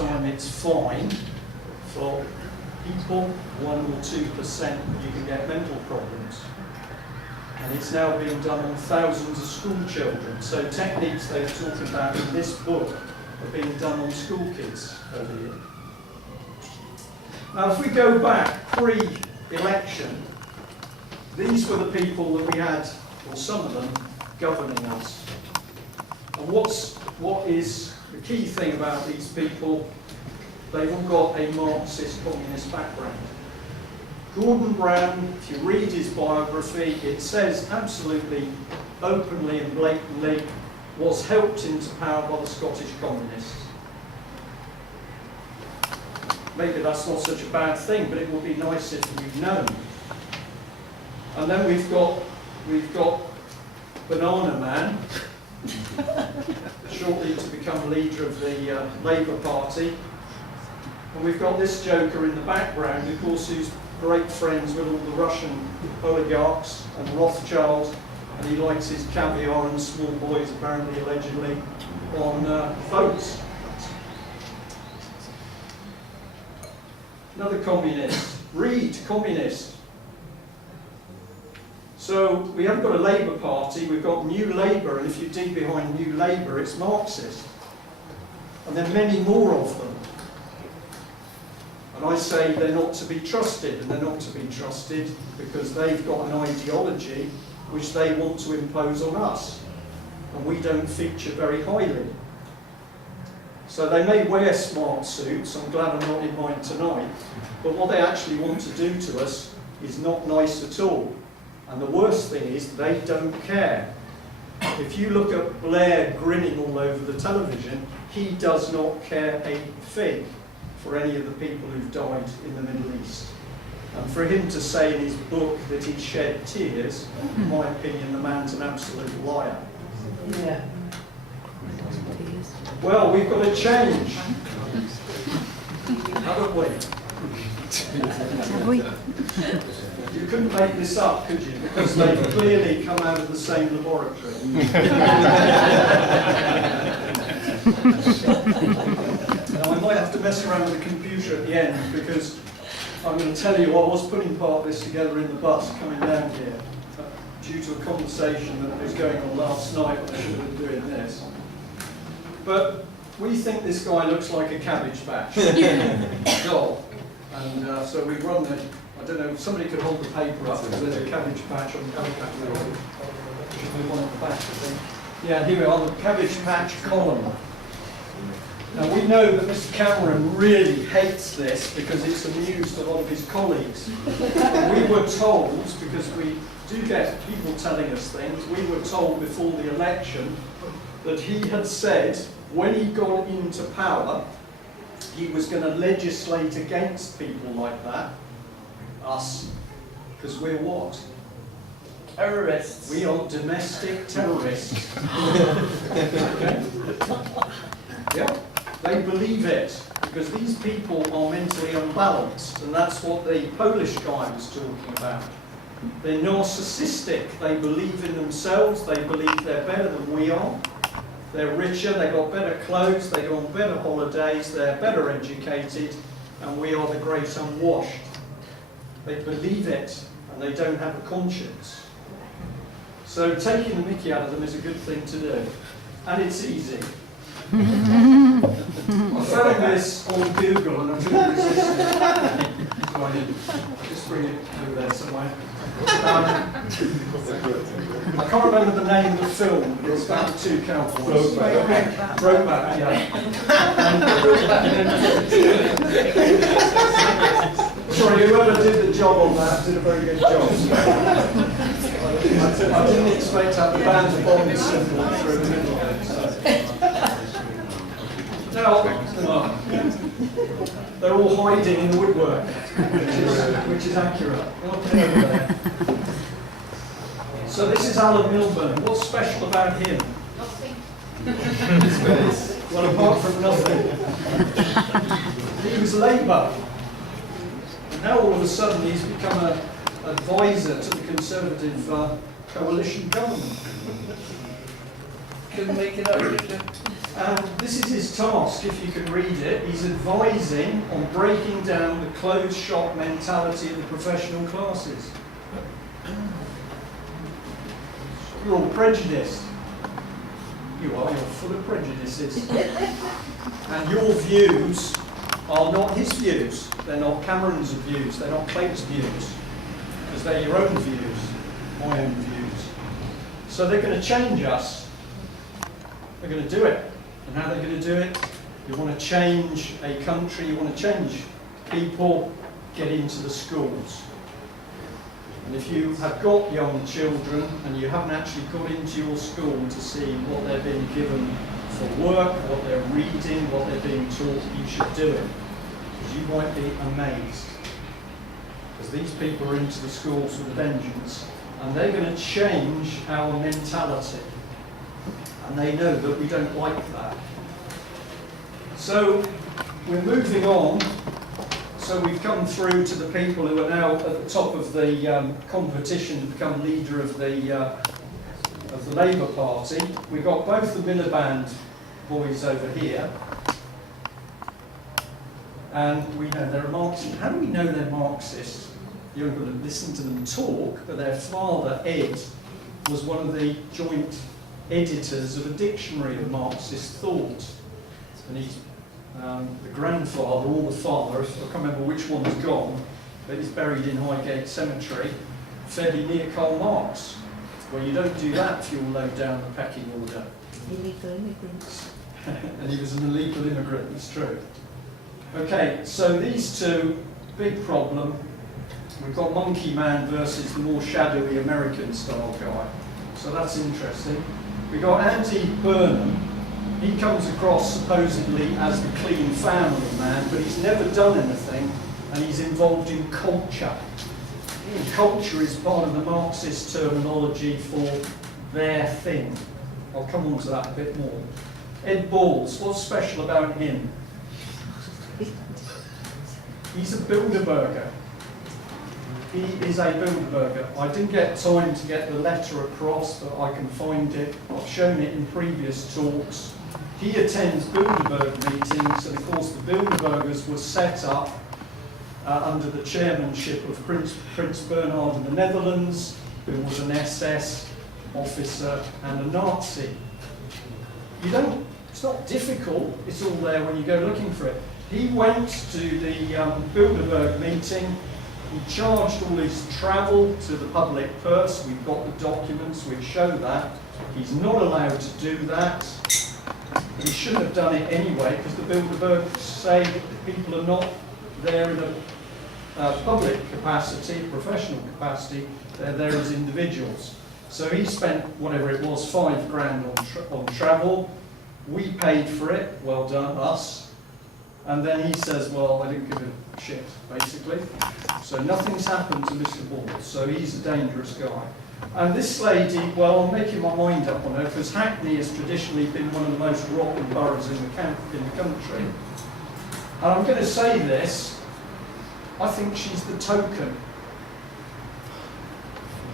time it's fine. For people, 1 or 2%, you can get mental problems. And it's now being done on thousands of school children. So techniques they're talking about in this book are being done on school kids over here. Now, if we go back pre-election, these were the people that we had, or some of them, governing us. And what is the key thing about these people? They've all got a Marxist communist background. Gordon Brown, if you read his biography, it says absolutely openly and blatantly was helped into power by the Scottish communists. Maybe that's not such a bad thing, but it would be nice if we'd known. And then we've got Banana Man, shortly to become leader of the Labour Party. And we've got this joker in the background, of course, who's great friends with all the Russian oligarchs and Rothschild, and he likes his caviar and small boys, apparently, allegedly, on votes. Another communist, Reid, communist. So we haven't got a Labour Party, we've got New Labour, and if you dig behind New Labour, it's Marxist. And there are many more of them. And I say they're not to be trusted, and they're not to be trusted because they've got an ideology which they want to impose on us, and we don't feature very highly. So they may wear smart suits, I'm glad I'm not in mine tonight, but what they actually want to do to us is not nice at all. And the worst thing is they don't care. If you look at Blair grinning all over the television, he does not care a fig for any of the people who've died in the Middle East. And for him to say in his book that he shed tears, in my opinion, the man's an absolute liar. Yeah. Well, we've got to change, haven't we? Have we? You couldn't make this up, could you? Because they've clearly come out of the same laboratory. Now, I might have to mess around with the computer at the end because I'm going to tell you I was putting part of this together in the bus coming down here due to a conversation that was going on last night when I should have been doing this. But we think this guy looks like a Cabbage Patch doll. And so we run the, I don't know, if somebody could hold the paper up because there's a Cabbage Patch on the Cabbage Patch. Should move on at the back, I think. Yeah, here we are, the Cabbage Patch column. Now we know that Mr. Cameron really hates this because it's amused a lot of his colleagues. And we were told, because we do get people telling us things, we were told before the election that he had said when he got into power, he was going to legislate against people like that, us, because we're what? Terrorists. We are domestic terrorists. Okay? Yeah, they believe it, because these people are mentally unbalanced, and that's what the Polish guy was talking about. They're narcissistic, they believe in themselves, they believe they're better than we are. They're richer, they've got better clothes, they go on better holidays, they're better educated, and we are the great unwashed. They believe it, and they don't have a conscience. So taking the mickey out of them is a good thing to do. And it's easy. I found this on Google, and I'm going to resist it. So I just bring it over there somewhere. I can't remember the name of the film, but it's about the two cowboys. Brokeback, yeah. Sorry, whoever did the job on that did a very good job. I didn't expect to have the band bomb symbol through the middle of it. Now, they're all hiding in the woodwork, which is accurate. Okay, over there. So this is Alan Milburn. What's special about him? Nothing. Well, apart from nothing. He was Labour. And now all of a sudden he's become an advisor to the Conservative coalition government. Couldn't make it up, did you? And this is his task, if you can read it. He's advising on breaking down the closed shop mentality of the professional classes. You're all prejudiced. You are, you're full of prejudices. And your views are not his views. They're not Cameron's views. They're not Clate's views. Because they're your own views, my own views. So they're going to change us. They're going to do it. And how they're going to do it? You want to change a country, you want to change people, get into the schools. And if you have got young children and you haven't actually got into your school to see what they're being given for work, what they're reading, what they're being taught, you should do it. Because you might be amazed. Because these people are into the schools with a vengeance. And they're going to change our mentality. And they know that we don't like that. So we're moving on. So we've come through to the people who are now at the top of the competition to become leader of the Labour Party. We've got both the Miliband boys over here. And we know they're Marxists. How do we know they're Marxists? You're going to listen to them talk, but their father, Ed, was one of the joint editors of a dictionary of Marxist thought. And he's the grandfather or the father, I can't remember which one's gone, but he's buried in Highgate Cemetery, fairly near Karl Marx, where you don't do that if you'll low down the pecking order. Illegal immigrants. And he was an illegal immigrant, it's true. Okay, so these two, big problem. We've got Monkey Man versus the more shadowy American style guy. So that's interesting. We've got Andy Burnham. He comes across supposedly as the clean family man, but he's never done anything, and he's involved in culture. And culture is part of the Marxist terminology for their thing. I'll come on to that a bit more. Ed Balls, what's special about him? He's a Bilderberger. He is a Bilderberger. I didn't get time to get the letter across, but I can find it. I've shown it in previous talks. He attends Bilderberg meetings, and of course the Bilderbergers were set up under the chairmanship of Prince Bernhard of the Netherlands, who was an SS officer and a Nazi. It's not difficult, it's all there when you go looking for it. He went to the Bilderberg meeting. He charged all his travel to the public purse. We've got the documents which show that. He's not allowed to do that. He shouldn't have done it anyway, because the Bilderberg say that people are not there in a public capacity, professional capacity, they're there as individuals. So he spent, whatever it was, £5,000 on travel. We paid for it, well done, us. And then he says, well, I didn't give a shit, basically. So nothing's happened to Mr. Ball, so he's a dangerous guy. And this lady, well, I'm making my mind up on her, because Hackney has traditionally been one of the most rotten boroughs in the country. And I'm going to say this, I think she's the token.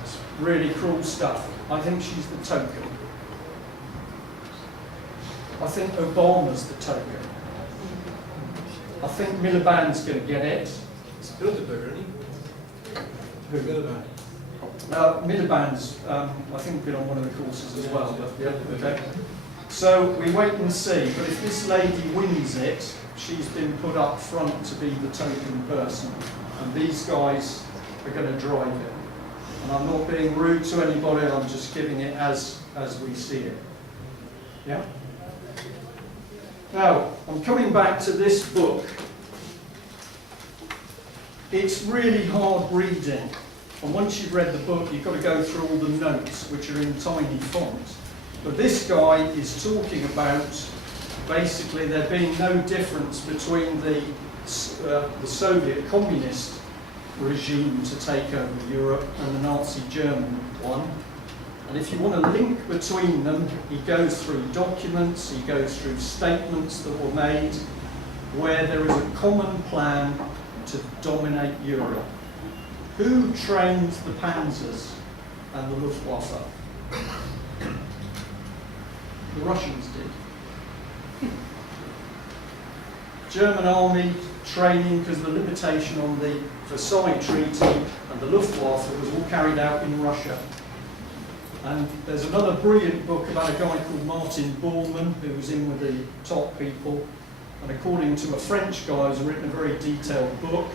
It's really cruel stuff. I think she's the token. I think Obama's the token. I think Miliband's going to get it. It's Bilderberger, isn't he? Who? Miliband. Miliband's, I think, been on one of the courses as well. But, yeah, okay. So we wait and see. But if this lady wins it, she's been put up front to be the token person. And these guys are going to drive it. And I'm not being rude to anybody, I'm just giving it as we see it. Yeah? Now, I'm coming back to this book. It's really hard reading. And once you've read the book, you've got to go through all the notes, which are in tiny font. But this guy is talking about, basically, there being no difference between the Soviet communist regime to take over Europe and the Nazi German one. And if you want to link between them, he goes through documents, he goes through statements that were made, where there is a common plan to dominate Europe. Who trained the Panzers and the Luftwaffe? The Russians did. German army training, because the limitation on the Versailles Treaty and the Luftwaffe was all carried out in Russia. And there's another brilliant book about a guy called Martin Bormann, who was in with the top people. And according to a French guy who's written a very detailed book,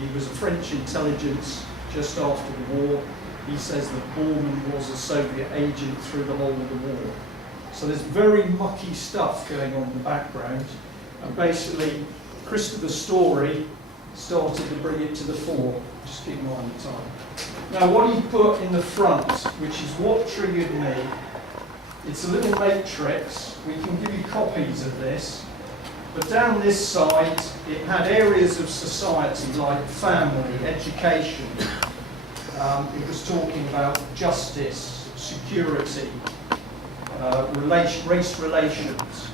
he was a French intelligence just after the war. He says that Bormann was a Soviet agent through the whole of the war. So there's very mucky stuff going on in the background. And basically, Christopher's story started to bring it to the fore. Just keep an eye on the time. Now, what he put in the front, which is what triggered me, it's a little matrix. We can give you copies of this. But down this side, it had areas of society like family, education. It was talking about justice, security, race relations.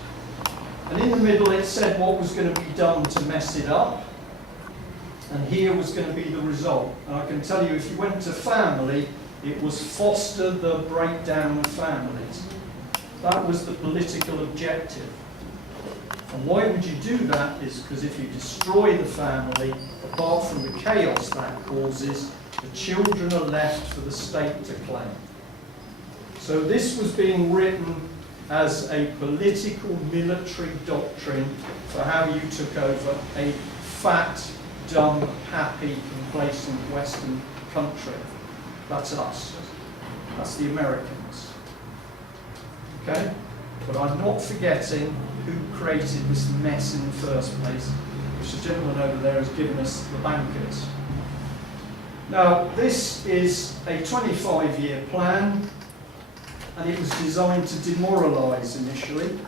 And in the middle it said what was going to be done to mess it up. And here was going to be the result. And I can tell you, if you went to family, it was foster the breakdown of families. That was the political objective. And why would you do that is because if you destroy the family, apart from the chaos that causes, the children are left for the state to claim. So this was being written as a political military doctrine for how you took over a fat, dumb, happy, complacent Western country. That's us. That's the Americans. Okay? But I'm not forgetting who created this mess in the first place, which the gentleman over there has given us the bankers. Now, this is a 25-year plan, and it was designed to demoralise initially.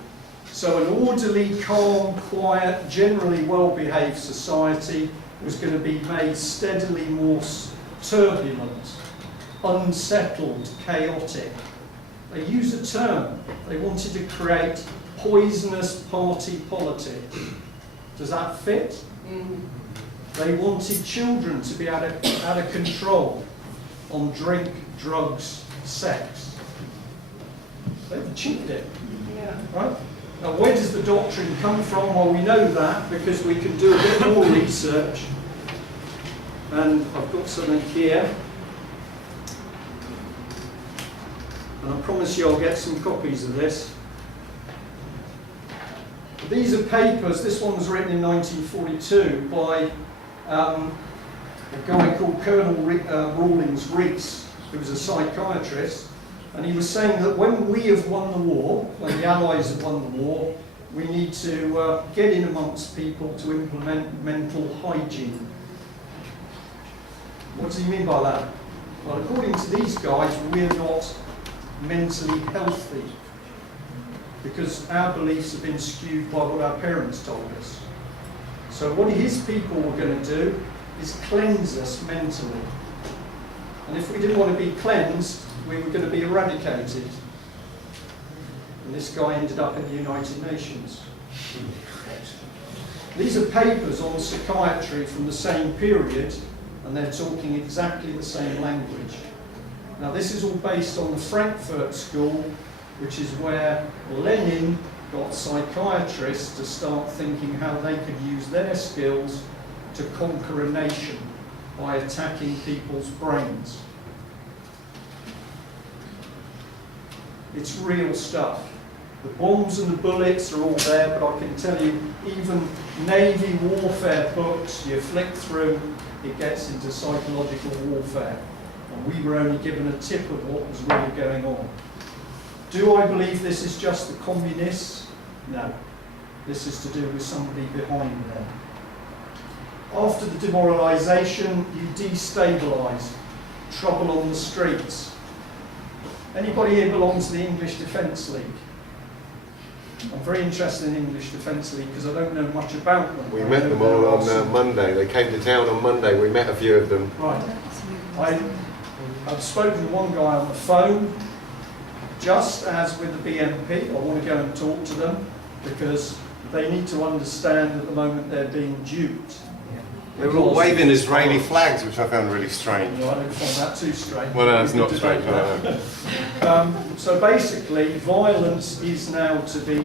So an orderly, calm, quiet, generally well-behaved society was going to be made steadily more turbulent, unsettled, chaotic. They use a term. They wanted to create poisonous party politics. Does that fit? Mm-hmm. They wanted children to be out of control on drink, drugs, sex. They've achieved it. Yeah. Right? Now, where does the doctrine come from? Well, we know that because we can do a bit more research. And I've got something here. And I promise you I'll get some copies of this. These are papers. This one was written in 1942 by a guy called Colonel Rawlings Rees, who was a psychiatrist. And he was saying that when we have won the war, when the Allies have won the war, we need to get in amongst people to implement mental hygiene. What does he mean by that? Well, according to these guys, we're not mentally healthy because our beliefs have been skewed by what our parents told us. So what his people were going to do is cleanse us mentally. And if we didn't want to be cleansed, we were going to be eradicated. And this guy ended up in the United Nations. These are papers on psychiatry from the same period, and they're talking exactly the same language. Now, this is all based on the Frankfurt School, which is where Lenin got psychiatrists to start thinking how they could use their skills to conquer a nation by attacking people's brains. It's real stuff. The bombs and the bullets are all there, but I can tell you, even Navy warfare books, you flick through, it gets into psychological warfare. And we were only given a tip of what was really going on. Do I believe this is just the communists? No. This is to do with somebody behind them. After the demoralisation, you destabilise. Trouble on the streets. Anybody here belong to the English Defence League? I'm very interested in English Defence League because I don't know much about them. We met them all on Monday. They came to town on Monday. We met a few of them. Right. I've spoken to one guy on the phone. Just as with the BNP, I want to go and talk to them because they need to understand at the moment they're being duped. They were all waving Israeli flags, which I found really strange. No, I don't find that too strange. Well, no, it's not strange. So basically, violence is now to be